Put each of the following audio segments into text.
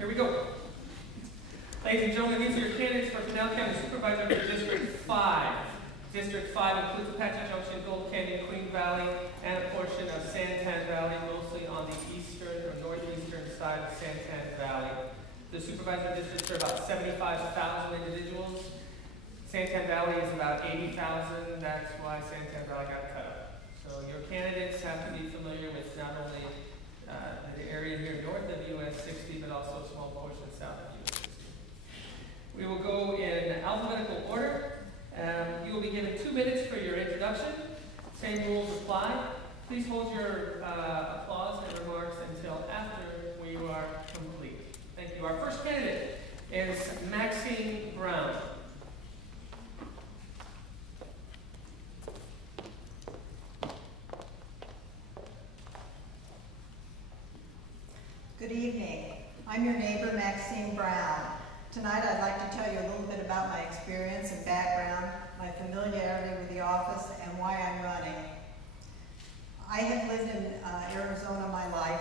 Here we go. Ladies and gentlemen, these are your candidates for Pinal County Supervisor for District 5. District 5 includes Apache Junction, Gold Canyon, Queen Valley, and a portion of Santan Valley, mostly on the eastern or northeastern side of Santan Valley. The supervisor districts are about 75,000 individuals. Santan Valley is about 80,000. That's why Santan Valley got cut up. So your candidates have to be familiar with not only the area here north of US 60, but also a small portion south of US 60. We will go in alphabetical order. You will be given 2 minutes for your introduction. Same rules apply. Please hold your applause and remarks until after we are complete. Thank you. Our first candidate is Maxine Brown. Good evening. I'm your neighbor, Maxine Brown. Tonight I'd like to tell you a little bit about my experience and background, my familiarity with the office, and why I'm running. I have lived in Arizona my life.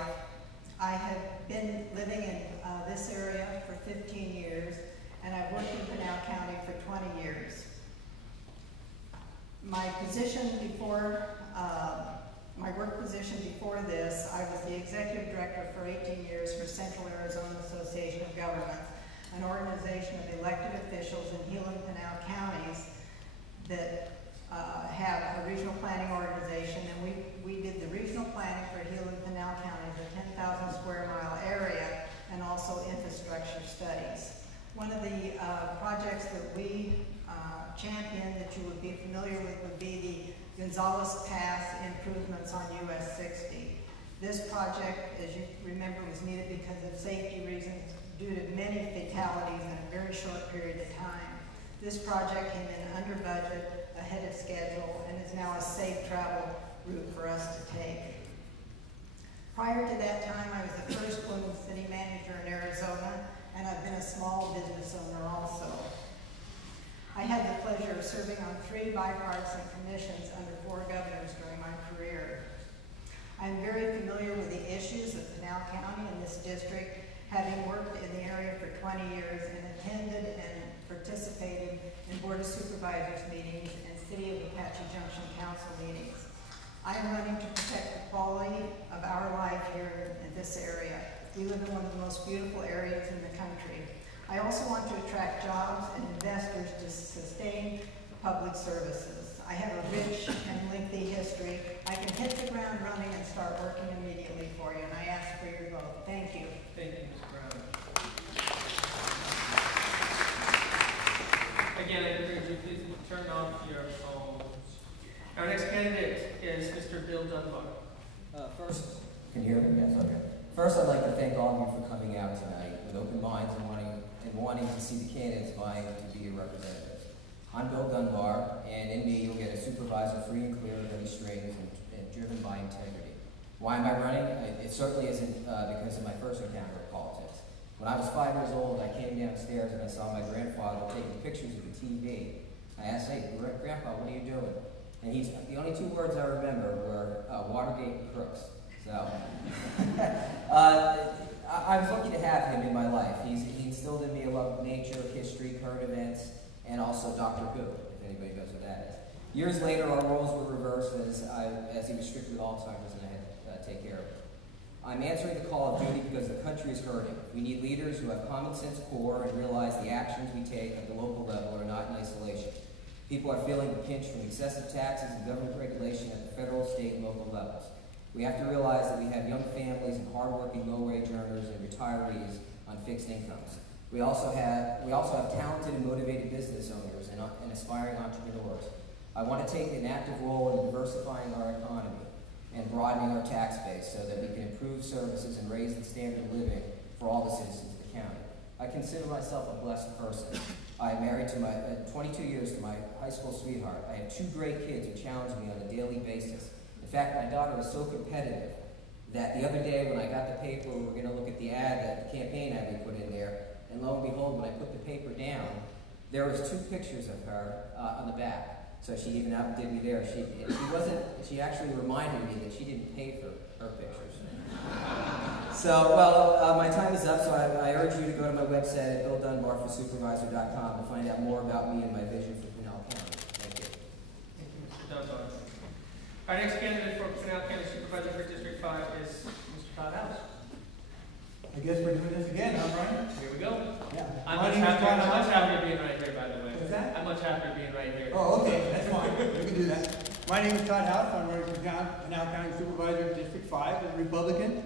I have been living in this area for 15 years, and I've worked in Pinal County for 20 years. My work position before this, I was the executive director for 18 years for Central Arizona Association of Governments, an organization of elected officials in Gila and Pinal counties that have a regional planning organization, and we did the regional planning for Gila and Pinal counties, a 10,000 square mile area, and also infrastructure studies. One of the projects that we championed that you would be familiar with would be the Gonzales Pass improvements on US 60. This project, as you remember, was needed because of safety reasons due to many fatalities in a very short period of time. This project came in under budget, ahead of schedule, and is now a safe travel route for us to take. Prior to that time, I was the first woman city manager in Arizona, and I've been a small business owner also. I had the pleasure of serving on 3 bipartisan commissions under 4 governors during my career. I'm very familiar with the issues of Pinal County and this district, having worked in the area for 20 years and attended and participated in Board of Supervisors meetings and City of Apache Junction Council meetings. I am running to protect the quality of our life here in this area. We live in one of the most beautiful areas in the country. I also want to attract jobs and investors to sustain public services. I have a rich and lengthy history. I can hit the ground running and start working immediately for you, and I ask for your vote. Thank you. Thank you, Ms. Brown. Again, I encourage you, please turn off your phones. Our next candidate is Mr. Bill Dunbar. First, can you hear me? Yes, okay. First, I'd like to thank all of you for coming out tonight with open minds and wanting to see the candidates vying to be your representatives. I'm Bill Dunbar, and in me you'll get a supervisor free and clear of any strings and driven by integrity. Why am I running? It certainly isn't because of my first encounter with politics. When I was 5 years old, I came downstairs and I saw my grandfather taking pictures of the TV. I asked, "Hey, Grandpa, what are you doing?" And the only 2 words I remember were Watergate and crooks. So, I was lucky to have him in my life. He instilled in me a love of nature, history, current events, and also Doctor Who, if anybody knows what that is. Years later, our roles were reversed as he was stricken with Alzheimer's and I had to take care of him. I'm answering the call of duty because the country is hurting. We need leaders who have common sense core and realize the actions we take at the local level are not in isolation. People are feeling the pinch from excessive taxes and government regulation at the federal, state, and local levels. We have to realize that we have young families and hardworking low-wage earners and retirees on fixed incomes. We also have talented and motivated business owners and aspiring entrepreneurs. I want to take an active role in diversifying our economy and broadening our tax base so that we can improve services and raise the standard of living for all the citizens of the county. I consider myself a blessed person. I am married to 22 years to my high school sweetheart. I have 2 great kids who challenge me on a daily basis. In fact, my daughter is so competitive that the other day when I got the paper, we were going to look at the campaign ad we put in there, and lo and behold, when I put the paper down, there was 2 pictures of her on the back. So she even outdid me there. She actually reminded me that she didn't pay for her pictures. So, well, my time is up, so I urge you to go to my website at BillDunbarForSupervisor.com to find out more about me and my vision for Pinal County. Thank you. Thank you, Mr. Dunbar. Our next candidate for Pinal County Supervisor for District 5 is Mr. Todd House. I guess we're doing this again, huh, Brian? Here we go. Yeah. I'm My much name is happier, Todd I'm much House. happier being right here, by the way. What's that? I'm much happier being right here. Oh, okay, that's fine. We can do that. My name is Todd House. I'm running for Pinal County Supervisor, District 5, as a Republican.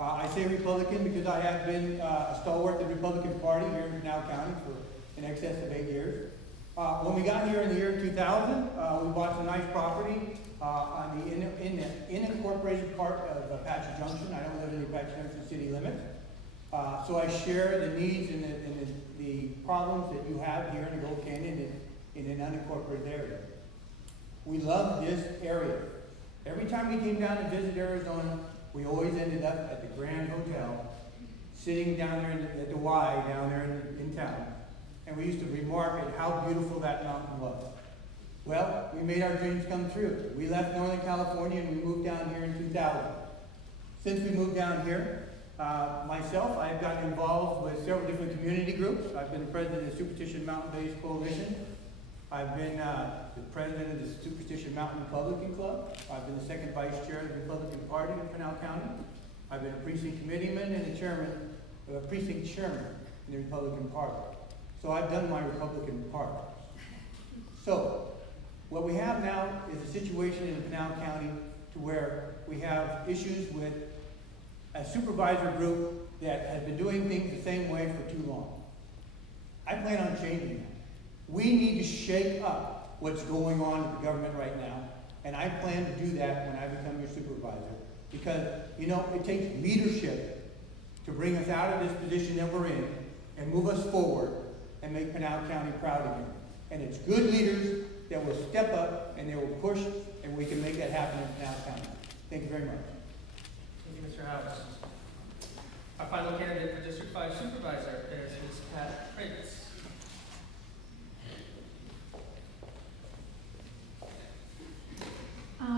I say Republican because I have been a stalwart of the Republican Party here in Pinal County for in excess of 8 years. When we got here in the year 2000, we bought some nice property on the unincorporated part of Apache Junction. I don't live in the Apache Junction city limits. So I share the needs and the problems that you have here in Gold Canyon in an unincorporated area. We love this area. Every time we came down to visit Arizona, we always ended up at the Grand Hotel, sitting down there at the Y down there in town. And we used to remark at how beautiful that mountain was. Well, we made our dreams come true. We left Northern California and we moved down here in 2000. Since we moved down here, myself, I've gotten involved with several different community groups. I've been the president of the Superstition Mountain-Based Coalition. I've been the president of the Superstition Mountain Republican Club. I've been the second vice chair of the Republican Party in Pinal County. I've been a precinct committeeman and a precinct chairman in the Republican Party. So I've done my Republican part. So what we have now is a situation in Pinal County to where we have issues with a supervisor group that has been doing things the same way for too long. I plan on changing that. We need to shake up what's going on in the government right now, and I plan to do that when I become your supervisor. Because, you know, it takes leadership to bring us out of this position that we're in and move us forward and make Pinal County proud again. And it's good leaders that will step up and they will push, and we can make that happen in Pinal County. Thank you very much. Thank you, Mr. House. Our final candidate for District 5 Supervisor is Ms. Pat Freitas.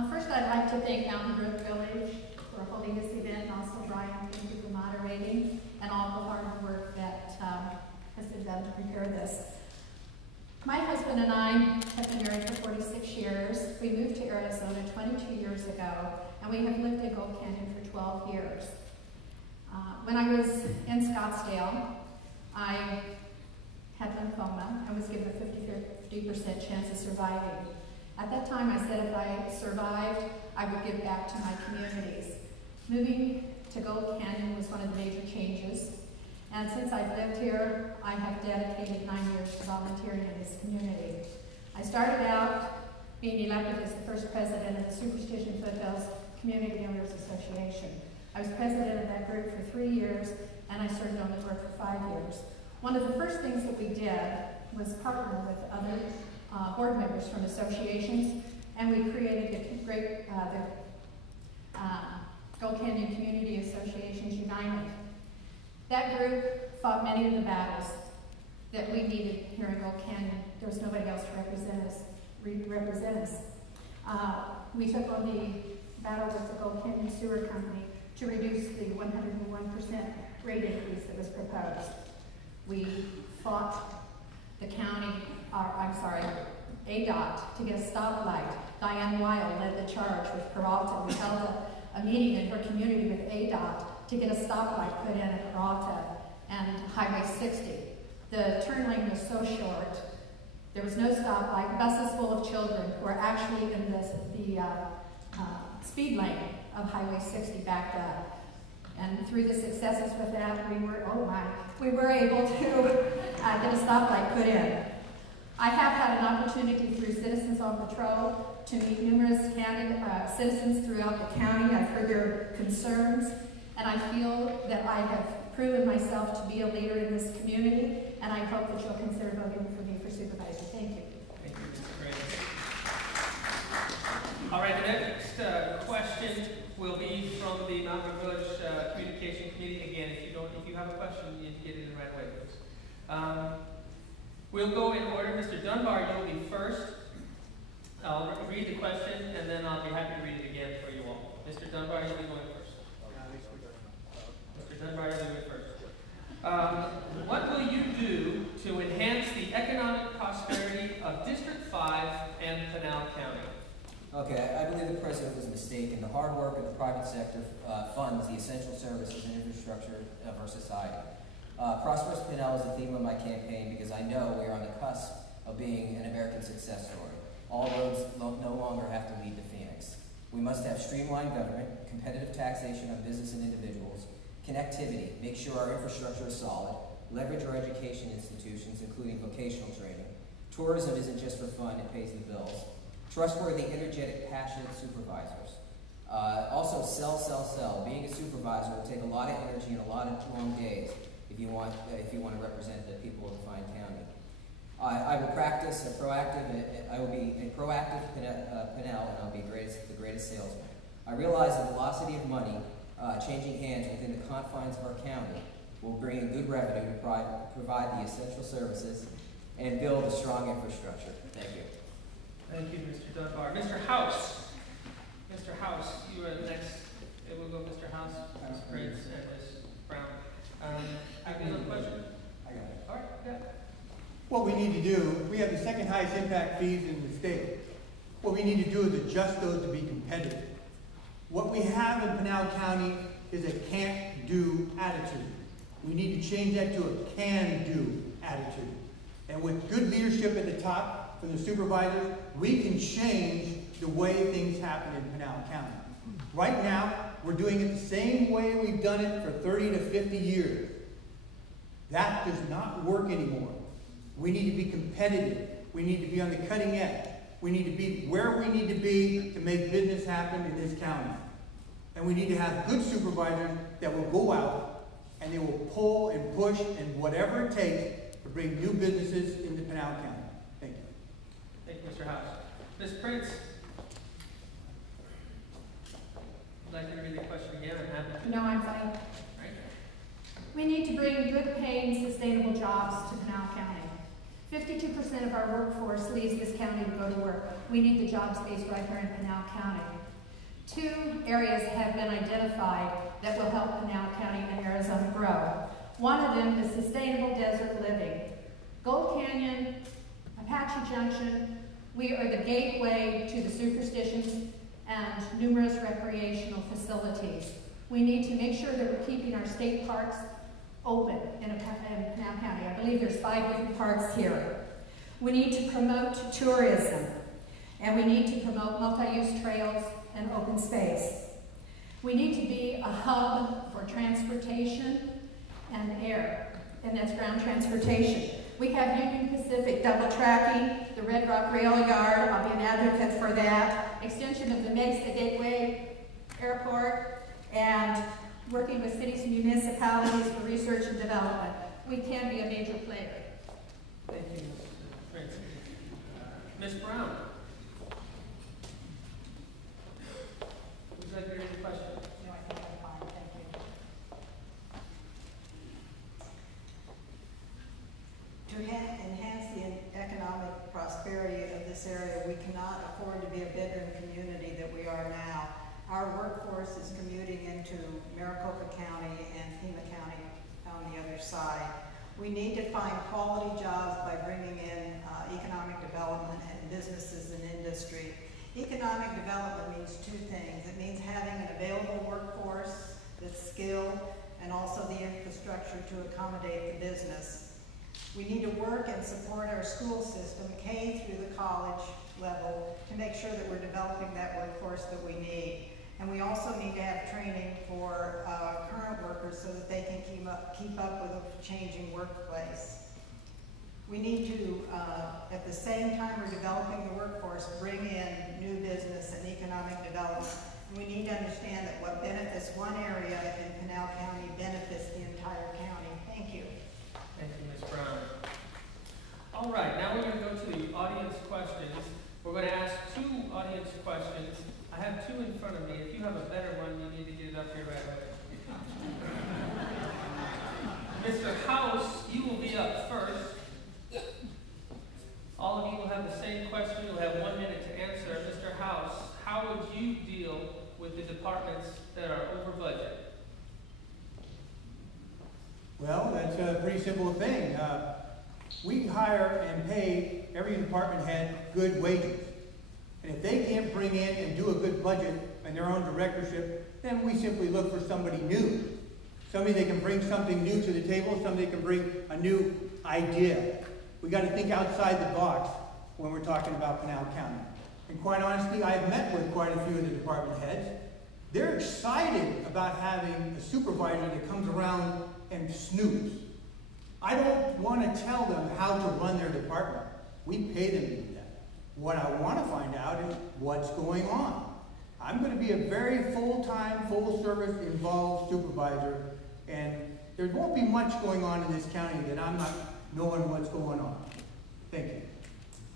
First, I'd like to thank Mountain Brook Village for holding this event, and also Brian, thank you for moderating, and all the hard work that has been done to prepare this. My husband and I have been married for 46 years. We moved to Arizona 22 years ago, and we have lived in Gold Canyon for 12 years. When I was in Scottsdale, I had lymphoma and was given a 50% chance of surviving. At that time, I said if I survived, I would give back to my communities. Moving to Gold Canyon was one of the major changes. And since I've lived here, I have dedicated 9 years to volunteering in this community. I started out being elected as the first president of the Superstition Foothills Community Owners Association. I was president of that group for 3 years, and I served on the board for 5 years. One of the first things that we did was partner with other board members from associations, and we created the great Gold Canyon Community Associations United. That group fought many of the battles that we needed here in Gold Canyon. There was nobody else to represent us. We took on the battle with the Gold Canyon Sewer Company to reduce the 101% rate increase that was proposed. We fought the county, ADOT, to get a stoplight. Diane Weil led the charge with Peralta. We held a meeting in her community with ADOT to get a stoplight put in at Peralta and Highway 60. The turn lane was so short, there was no stoplight, buses full of children who were actually in the speed lane of Highway 60 backed up. And through the successes with that, we were able to get a stoplight put in. I have had an opportunity through Citizens on Patrol to meet numerous citizens throughout the county. I've heard their concerns, and I feel that I have proven myself to be a leader in this community, and I hope that you'll consider voting for me for supervisor. Thank you. Thank you, Ms. Freitas. All right, the next question will be from the Mountain Village Communication Committee. Again, if you have a question, you need to get it in right away, please. We'll go in order. Mr. Dunbar, you'll be first. I'll read the question, and then I'll be happy to read it again for you all. Mr. Dunbar, you'll be going first. Mr. Dunbar, you're going first. What will you do to enhance the economic prosperity of District 5 and Pinal County? Okay, I believe the president was mistaken. The hard work of the private sector funds the essential services and infrastructure of our society. Prosperous Pinal is the theme of my campaign because I know we are on the cusp of being an American success story. All roads no longer have to lead to Phoenix. We must have streamlined government, competitive taxation on business and individuals, connectivity, make sure our infrastructure is solid, leverage our education institutions, including vocational training. Tourism isn't just for fun, it pays the bills. Trustworthy, energetic, passionate supervisors. Also, sell. Being a supervisor will take a lot of energy and a lot of long days if you want to represent the people of Fine County. I will practice a proactive. I will be a proactive Pinal, and I'll be the greatest salesman. I realize the velocity of money changing hands within the confines of our county will bring in good revenue to provide the essential services and build a strong infrastructure. Thank you. Thank you, Mr. Dunbar. Mr. House. Mr. House, you are next. It will go Mr. House, Ms. Prince, and Ms. Brown. Have you another question? I got it. All right, yeah. What we need to do, we have the second highest impact fees in the state. What we need to do is adjust those to be competitive. What we have in Pinal County is a can't-do attitude. We need to change that to a can-do attitude. And with good leadership at the top from the supervisors, we can change the way things happen in Pinal County. Right now, we're doing it the same way we've done it for 30 to 50 years. That does not work anymore. We need to be competitive. We need to be on the cutting edge. We need to be where we need to be to make business happen in this county. And we need to have good supervisors that will go out and they will pull and push and whatever it takes to bring new businesses into Pinal County. Thank you. Thank you, Mr. House. Ms. Prince. Would like to read the question again? I'm happy. No, I'm fine. Right. We need to bring good paying, sustainable jobs to Pinal County. 52% of our workforce leaves this county to go to work. We need the jobs based right here in Pinal County. 2 areas have been identified that will help Pinal County and Arizona grow. One of them is sustainable desert living. Gold Canyon, Apache Junction, we are the gateway to the superstitions and numerous recreational facilities. We need to make sure that we're keeping our state parks open in Pinal County. I believe there's 5 different parks here. We need to promote tourism, and we need to promote multi-use trails and open space. We need to be a hub for transportation and air, and that's ground transportation. We have Union Pacific double tracking, the Red Rock Rail Yard, I'll be an advocate for that, extension of the Mesa Gateway Airport, and working with cities and municipalities for research and development. We can be a major player. Thank you, Ms. Prince. Ms. Brown. Would you like to read the question? No, I think I'm fine, thank you. To enhance the economic prosperity of this area, we cannot afford to be a bedroom community that we are now. Our workforce is commuting into Maricopa County and Pima County on the other side. We need to find quality jobs by bringing in economic development and businesses and industry. Economic development means 2 things. It means having an available workforce that's skilled and also the infrastructure to accommodate the business. We need to work and support our school system, K through the college level, to make sure that we're developing that workforce that we need. And we also need to have training for current workers so that they can keep up with a changing workplace. We need to, at the same time we're developing the workforce, bring in new business and economic development. And we need to understand that what benefits one area in Pinal County benefits the entire county. Thank you. Thank you, Ms. Brown. All right, now we're going to go to the audience questions. We're going to ask 2 audience questions. I have 2 in front of me. If you have a better one, you need to get it up here right away. Mr. House, you will be up first. All of you will have the same question. You'll have 1 minute to answer. Mr. House, how would you deal with the departments that are over budget? a pretty simple thing. We hire and pay every department head good wages. And if they can't bring in and do a good budget in their own directorship, then we simply look for somebody new. Somebody that can bring something new to the table, somebody that can bring a new idea. We got to think outside the box when we're talking about Pinal County. And quite honestly, I've met with quite a few of the department heads. They're excited about having a supervisor that comes around and snoops. I don't want to tell them how to run their department. We pay them to do that. What I want to find out is what's going on. I'm going to be a very full-time, full-service, involved supervisor, and there won't be much going on in this county that I'm not knowing what's going on. Thank you.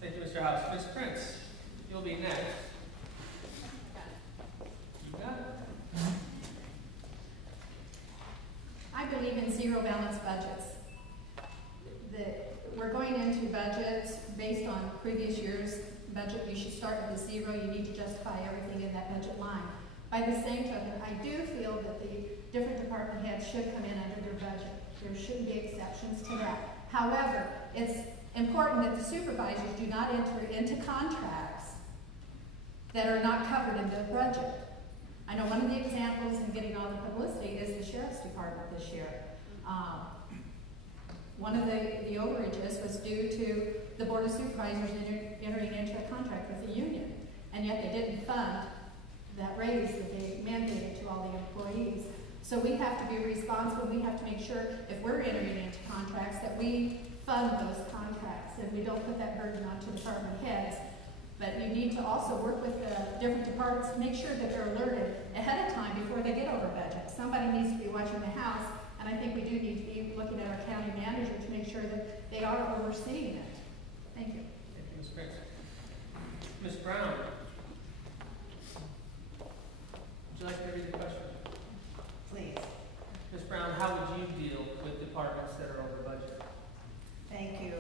Thank you, Mr. House. Ms. Prince, you'll be next. You got it. I believe in zero balance budgets. We're going into budgets based on previous year's budget. You should start with a zero. You need to justify everything in that budget line. By the same token, I do feel that the different department heads should come in under their budget. There shouldn't be exceptions to that. However, it's important that the supervisors do not enter into contracts that are not covered in the budget. I know one of the examples in getting all the publicity is the Sheriff's Department this year. One of the overages was due to the Board of Supervisors entering into a contract with the union, and yet they didn't fund that raise that they mandated to all the employees. So we have to be responsible. We have to make sure if we're entering into contracts that we fund those contracts and we don't put that burden onto department heads. But you need to also work with the different departments to make sure that they're alerted ahead of time before they get over budget. Somebody needs to be watching the house, and I think we do need to be looking at our county manager to make sure that they are overseeing it. Thank you. Thank you, Ms. Prince. Ms. Brown, would you like to read the question? Please. Ms. Brown, how would you deal with departments that are over budget? Thank you.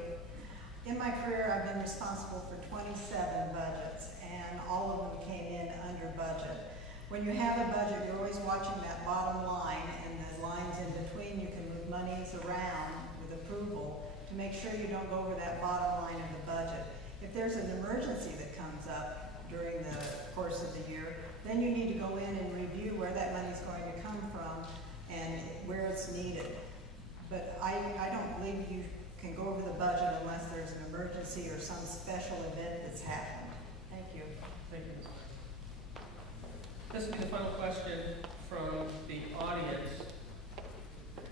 In my career, I've been responsible for 27 budgets, and all of them came in under budget. When you have a budget, you're always watching that bottom line, and the lines in between, you can move monies around with approval to make sure you don't go over that bottom line of the budget. If there's an emergency that comes up during the course of the year, then you need to go in and review where that money's going to come from and where it's needed. But I don't believe you can go over the budget unless there's an emergency or some special event that's happened. Thank you. Thank you, Ms. Brown. This will be the final question from the audience.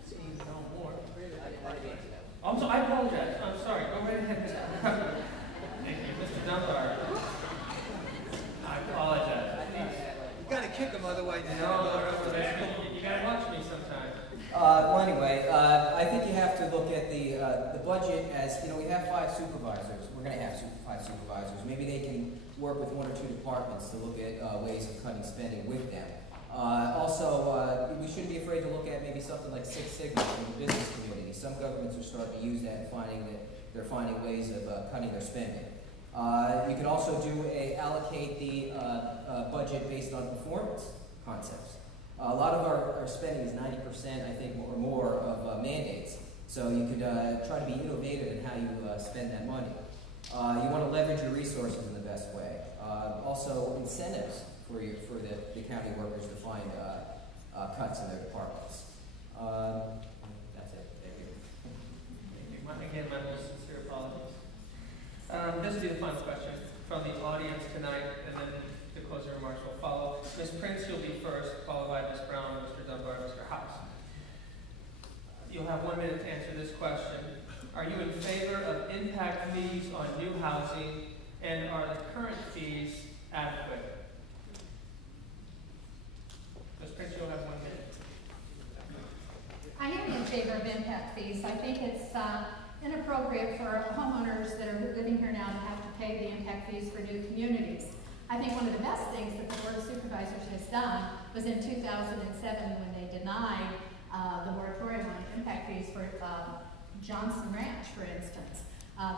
Seeing no more. I apologize. I'm sorry. Go right ahead. Thank you, Mr. Dunbar. I apologize. You gotta kick them, otherwise You gotta watch me sometime. Well, anyway, I think you have to look at the budget as, we have 5 supervisors. We're going to have 5 supervisors. Maybe they can work with 1 or 2 departments to look at ways of cutting spending with them. Also, we shouldn't be afraid to look at maybe something like Six Sigma from the business community. Some governments are starting to use that and finding that they're finding ways of cutting their spending. You could also allocate the budget based on performance concepts. A lot of our spending is 90%, I think, or more of mandates. So you could try to be innovative in how you spend that money. You want to leverage your resources in the best way. Also, incentives for the county workers to find cuts in their departments. That's it. Thank you. Again, my most sincere apologies. This will be the final question from the audience tonight, and then the closing remarks will follow. Ms. Prince, you'll be first, followed by Ms. Brown, Mr. Dunbar, and Mr. House. You'll have 1 minute to answer this question. Are you in favor of impact fees on new housing, and are the current fees adequate? Ms. Prince, you'll have 1 minute. I am in favor of impact fees. I think it's inappropriate for homeowners that are living here now to have to pay the impact fees for new communities. I think one of the best things that the Board of Supervisors has done was in 2007 when they denied the moratorium on impact fees for Johnson Ranch, for instance.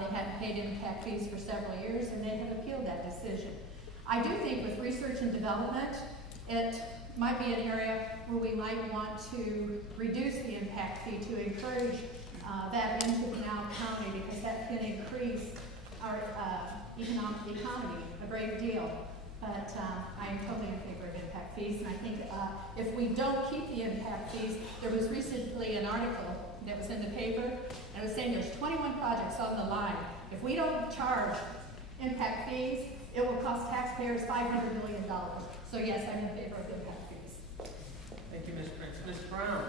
They hadn't paid impact fees for several years, and they have appealed that decision. I do think with research and development, it might be an area where we might want to reduce the impact fee to encourage that into Pinal County because that can increase our economy a great deal. But I am totally in favor of impact fees, and I think if we don't keep the impact fees, there was recently an article that was in the paper, and it was saying there's 21 projects on the line. If we don't charge impact fees, it will cost taxpayers $500 million. So yes, I'm in favor of impact fees. Thank you, Ms. Prince. Ms. Brown,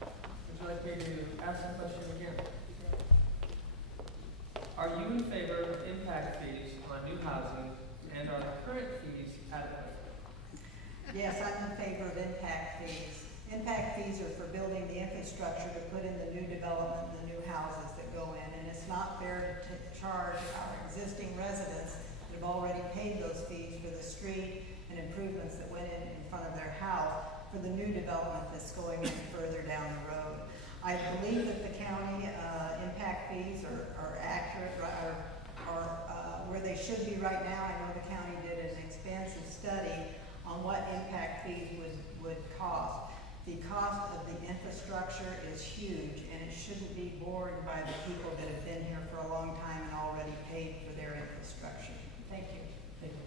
would you like me to ask the question again? Are you in favor of impact fees on new housing, and are the current fees adequate? Yes, I'm in favor of impact fees. Impact fees are for building the infrastructure to put in the new development, the new houses that go in, and it's not fair to charge our existing residents that have already paid those fees for the street and improvements that went in front of their house for the new development that's going in further down the road. I believe that the county impact fees are accurate, are where they should be right now. I know the county did an expansive study on what impact fees would cost. The cost of the infrastructure is huge, and it shouldn't be borne by the people that have been here for a long time and already paid for their infrastructure. Thank you. Thank you.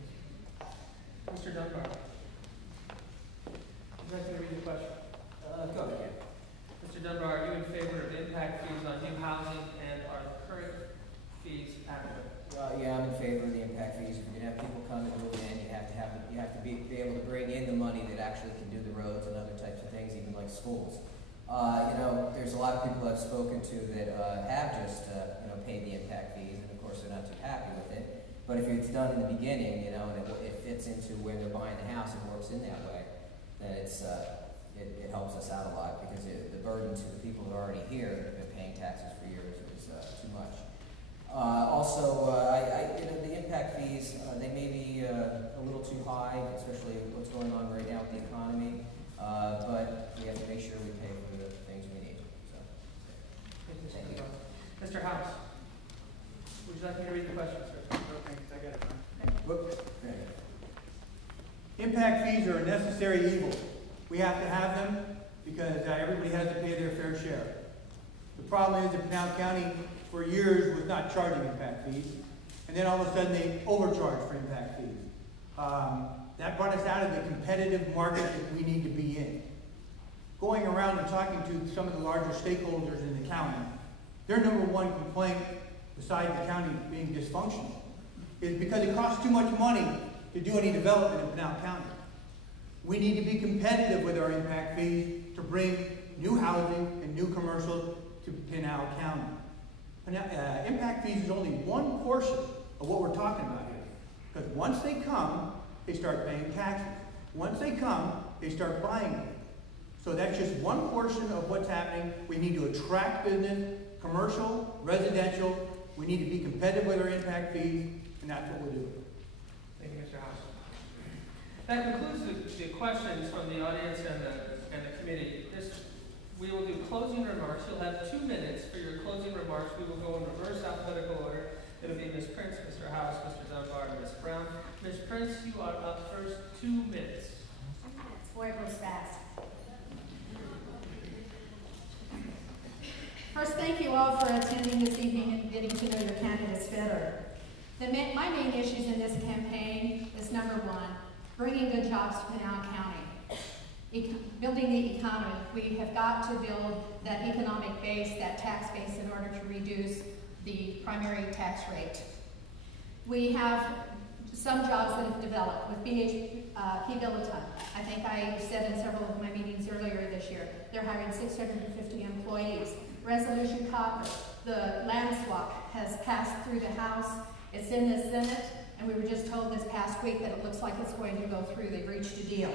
Mr. Dunbar, would you like me to read the question? Go ahead. Mr. Dunbar, are you in favor of impact fees on new housing, and are the current fees adequate? Yeah, I'm in favor of the impact fees. If you're gonna have people come and move in, you have to be able to bring in the money that actually can do the roads and other types of things, even like schools. There's a lot of people I've spoken to that have just paid the impact fees, and of course they're not too happy with it. But if it's done in the beginning, and it fits into where they're buying the house and works in that way, then it helps us out a lot, because the burden to the people that are already here that have been paying taxes for years is too much. The impact fees, they may be a little too high, especially what's going on right now with the economy, but we have to make sure we pay for the things we need. So, Thank you. Mr. House, would you like me to read the question, sir? No, thanks, I got it, man. Whoop. Impact fees are a necessary evil. We have to have them because everybody has to pay their fair share. The problem is that Pinal County for years was not charging impact fees, and then all of a sudden they overcharged for impact fees. That brought us out of the competitive market that we need to be in. Going around and talking to some of the larger stakeholders in the county, their number one complaint, besides the county being dysfunctional, is because it costs too much money to do any development in Pinal County. We need to be competitive with our impact fees to bring new housing and new commercial to Pinal County. Impact fees is only one portion of what we're talking about here. Because once they come, they start paying taxes. Once they come, they start buying it. So that's just one portion of what's happening. We need to attract business, commercial, residential. We need to be competitive with our impact fees, and that's what we're doing. Thank you, Mr. House. That concludes the questions from the audience and the committee. We will do closing remarks. You'll have 2 minutes for your closing remarks. We will go in reverse alphabetical order. It'll be Ms. Prince, Mr. House, Mr. Dunbar, and Ms. Brown. Ms. Prince, you are up first. 2 minutes. 2 minutes. Boy, it goes fast. First, thank you all for attending this evening and getting to know your candidates better. My main issues in this campaign is number 1, bringing good jobs to Pinal County. Building the economy. We have got to build that economic base, that tax base, in order to reduce the primary tax rate. We have some jobs that have developed with BHP Billiton. I think I said in several of my meetings earlier this year, they're hiring 650 employees. Resolution Copper, the land swap, has passed through the House. It's in the Senate, and we were just told this past week that it looks like it's going to go through. They've reached a deal.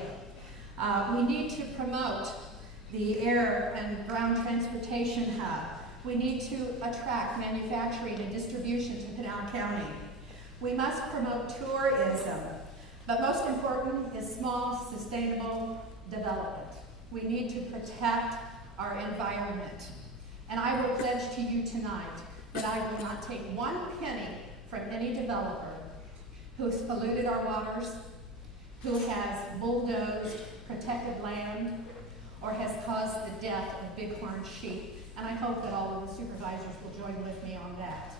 We need to promote the air and ground transportation hub. We need to attract manufacturing and distribution to Pinal County. We must promote tourism, but most important is small, sustainable development. We need to protect our environment. And I will pledge to you tonight that I will not take 1 penny from any developer who's polluted our waters, who has bulldozed protected land, or has caused the death of bighorn sheep. and I hope that all of the supervisors will join with me on that.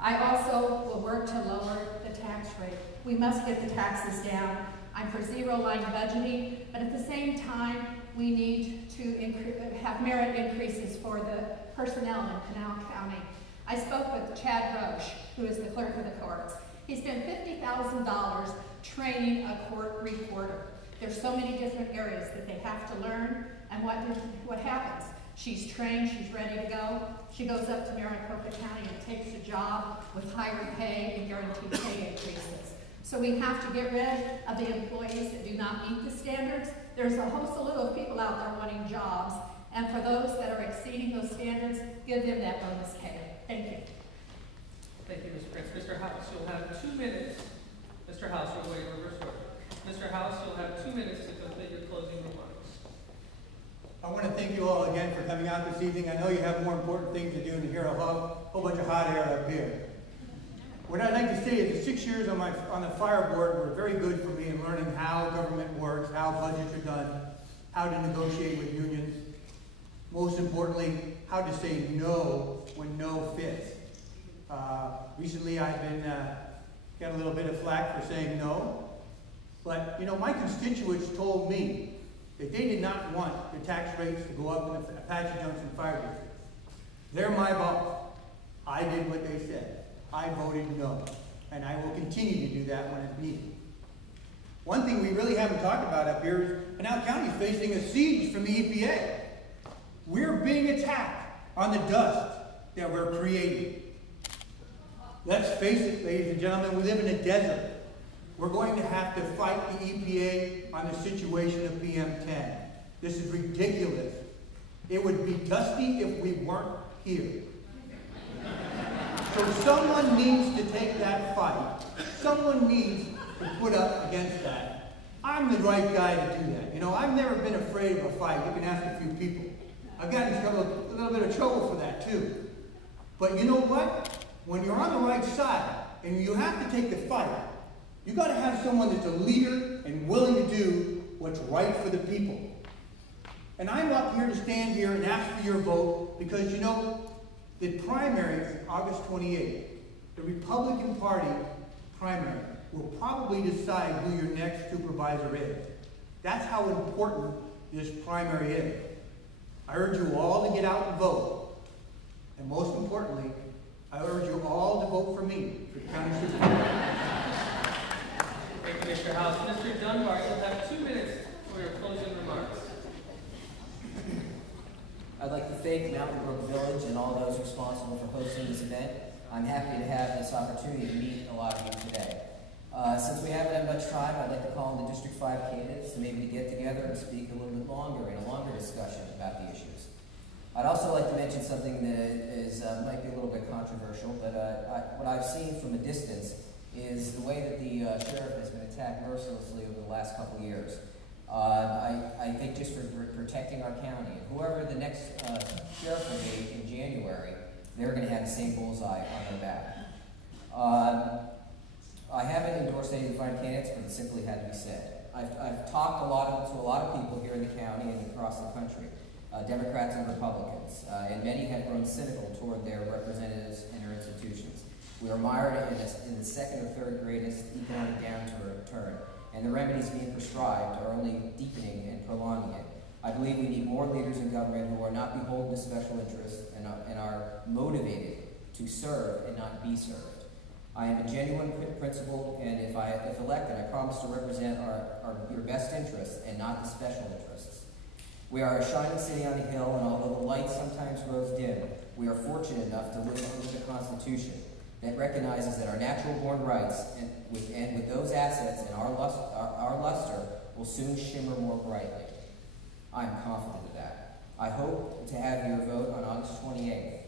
I also will work to lower the tax rate. We must get the taxes down. I'm for zero-line budgeting, but at the same time, we need to have merit increases for the personnel in Pinal County. I spoke with Chad Roche, who is the clerk of the courts. He spent $50,000 training a court reporter. There's so many different areas that they have to learn, and what happens? She's trained, she's ready to go. She goes up to Maricopa County and takes a job with higher pay and guaranteed pay increases. So we have to get rid of the employees that do not meet the standards. There's a whole slew of people out there wanting jobs, and for those that are exceeding those standards, give them that bonus pay. Thank you. Thank you, Ms. Prince. Mr. House, you'll have 2 minutes. Mr. House, you're going to reverse order. Mr. House, you'll have 2 minutes to complete your closing remarks. I want to thank you all again for coming out this evening. I know you have more important things to do than to hear a whole bunch of hot air up here. What I'd like to say is the 6 years on the fire board were very good for me in learning how government works, how budgets are done, how to negotiate with unions. Most importantly, how to say no when no fits. Recently I've been got a little bit of flack for saying no, but you know, my constituents told me that they did not want the tax rates to go up in the Apache Junction Fire District. They're my boss. I did what they said. I voted no, and I will continue to do that when it's needed. One thing we really haven't talked about up here is Pinal County is facing a siege from the EPA. We're being attacked on the dust that we're creating. Let's face it, ladies and gentlemen, we live in a desert. We're going to have to fight the EPA on the situation of PM10. This is ridiculous. It would be dusty if we weren't here. So someone needs to take that fight. Someone needs to put up against that. I'm the right guy to do that. You know, I've never been afraid of a fight. You can ask a few people. I've gotten in trouble, a little bit of trouble for that too. But you know what? When you're on the right side and you have to take the fight, you got to have someone that's a leader and willing to do what's right for the people. And I'm not here to stand here and ask for your vote because, you know, the primaries, August 28th, the Republican Party primary will probably decide who your next supervisor is. That's how important this primary is. I urge you all to get out and vote. And most importantly, I urge you all to vote for me for county supervisor. Thank you, Mr. House. Mr. Dunbar, you'll have 2 minutes for your closing remarks. I'd like to thank Mountain Brook Village and all those responsible for hosting this event. I'm happy to have this opportunity to meet a lot of you today. Since we haven't had much time, I'd like to call on the District 5 candidates to maybe get together and speak a little bit longer in a longer discussion about the issues. I'd also like to mention something that is might be a little bit controversial, but what I've seen from a distance is the way that the sheriff has been attacked mercilessly over the last couple of years. I think just for protecting our county, whoever the next sheriff will be in January, they're going to have the same bullseye on their back. I haven't endorsed any of the fine candidates, but it simply had to be said. I've talked to a lot of people here in the county and across the country, Democrats and Republicans, and many have grown cynical toward their representatives and their institutions. We are mired in the second or third greatest economic downturn, and the remedies being prescribed are only deepening and prolonging it. I believe we need more leaders in government who are not beholden to special interests and are motivated to serve and not be served. I am a genuine principled, and if elected, I promise to represent your best interests and not the special interests. We are a shining city on a hill, and although the light sometimes grows dim, we are fortunate enough to live under the Constitution that recognizes that our natural-born rights and with those assets and our luster will soon shimmer more brightly. I'm confident of that. I hope to have your vote on August 28th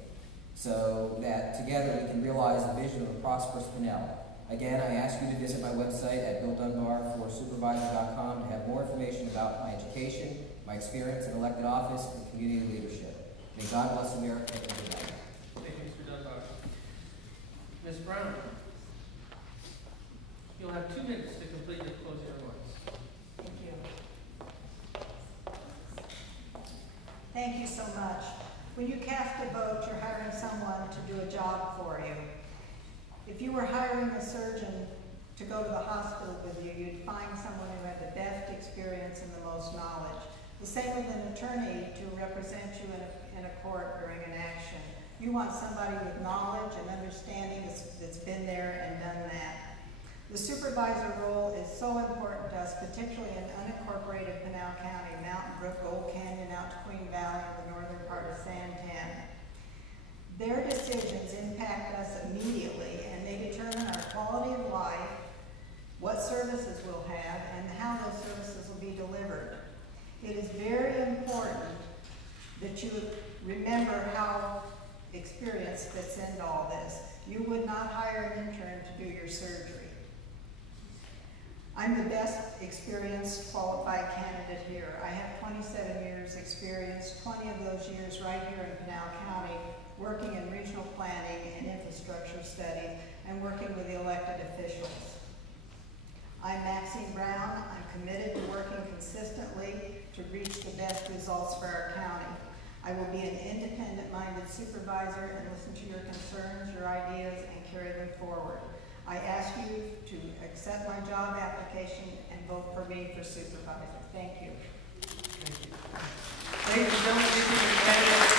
so that together we can realize the vision of a prosperous Pinal. Again, I ask you to visit my website at BillDunbarForSupervisor.com to have more information about my education, my experience in elected office, and community leadership. May God bless America and good night. Thank you, Mr. Dunbar. Ms. Brown, you'll have 2 minutes to complete your closing remarks. Thank you. Thank you so much. When you cast a vote, you're hiring someone to do a job for you. If you were hiring a surgeon to go to the hospital with you, you'd find someone who had the best experience and the most knowledge. The same with an attorney to represent you in a court during an action. You want somebody with knowledge and understanding that's been there and done that. The supervisor role is so important to us, particularly in unincorporated Pinal County, Mountain Brook, Gold Canyon, out to Queen Valley, and the northern part of Santan. Their decisions impact us immediately, and they determine our quality of life, what services we'll have, and how those services will be delivered. It is very important that you remember how experience fits into all this. You would not hire an intern to do your surgery. I'm the best experienced qualified candidate here. I have 27 years experience, 20 of those years right here in Pinal County, working in regional planning and infrastructure studies and working with the elected officials. I'm Maxine Brown. I'm committed to working consistently to reach the best results for our county. I will be an independent-minded supervisor and listen to your concerns, your ideas, and carry them forward. I ask you to accept my job application and vote for me for supervisor. Thank you. Ladies and gentlemen, this is the